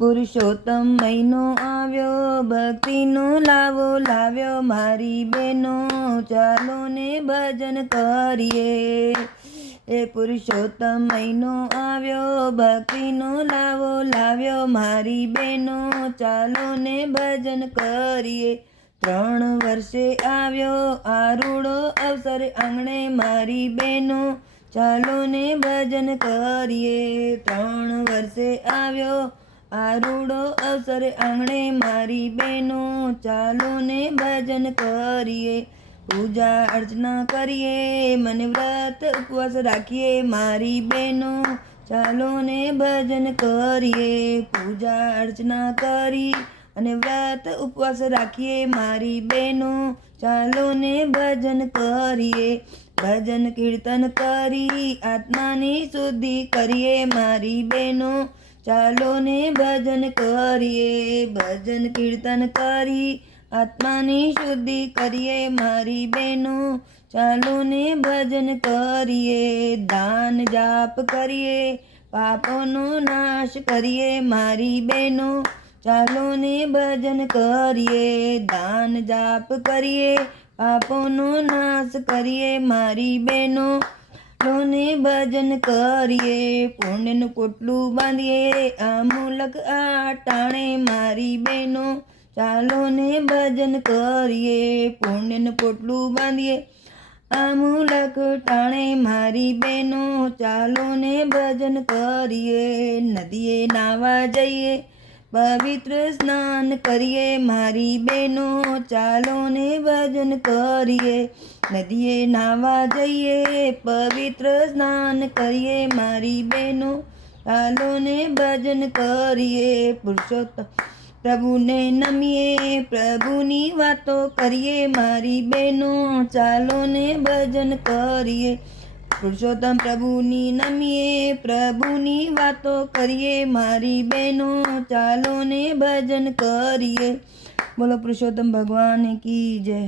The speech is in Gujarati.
પુરુષોત્તમ મહિનો આવ્યો, ભક્તિનો લાવો લાવ્યો મારી બહેનો, ચાલો ને ભજન કરીએ. એ પુરુષોત્તમ મહિનો આવ્યો, ભક્તિનો લાવો લાવ્યો મારી બહેનો, ચાલો ને ભજન કરીએ. 3 વર્ષે આવ્યો આરૂડો અવસર આંગણે મારી બહેનો, ચાલો ને ભજન કરીએ. 3 વર્ષે આવ્યો આરૂડો અવસર આંગણે મારી બહેનો, ચાલો ને ભજન કરીએ. પૂજા અર્ચના કરીએ, મને વ્રત ઉપવાસ રાખીએ મારી બહેનો, ચાલો ને ભજન કરીએ. પૂજા અર્ચના કરી અને વ્રત ઉપવાસ રાખીએ મારી બહેનો, ચાલો ને ભજન કરીએ. ભજન કીર્તન કરી આત્માની શુદ્ધિ કરીએ મારી બહેનો, ચાલો ને ભજન કરીએ. ભજન કીર્તન કરી આત્માની શુદ્ધિ કરીએ મારી બહેનો, ચાલો ને ભજન કરીએ. દાન જાપ કરીએ, પાપોનો નાશ કરીએ મારી બહેનો, ચાલો ને ભજન કરીએ. દાન જાપ કરીએ, પાપોનો નાશ કરીએ મારી બહેનો, ચાલો ને ભજન કરીએ. પુણ્યનું પોટલું બાંધીએ અમૂલક આટાણે મારી બહેનો, ચાલો ને ભજન કરીએ. પુણ્યનું પોટલું બાંધીએ અમૂલક ટાણે મારી બહેનો, ચાલો ને ભજન કરીએ. નદીએ નાવા જઈએ, પવિત્ર સ્નાન કરીએ મારી બહેનો, ચાલો ને ભજન કરીએ. નદીએ નાવા જઈએ, પવિત્ર સ્નાન કરીએ મારી બહેનો, ચાલો ને ભજન કરીએ. પુરુષોત્તમ પ્રભુને નમીએ, પ્રભુની વાતો કરીએ મારી બહેનો, ચાલો ને ભજન કરીએ. પુરુષોત્તમ પ્રભુની નમીએ, પ્રભુની વાતો કરીએ મારી બહેનો, ચાલો ને ભજન કરીએ. બોલો પુરુષોત્તમ ભગવાન કી જય.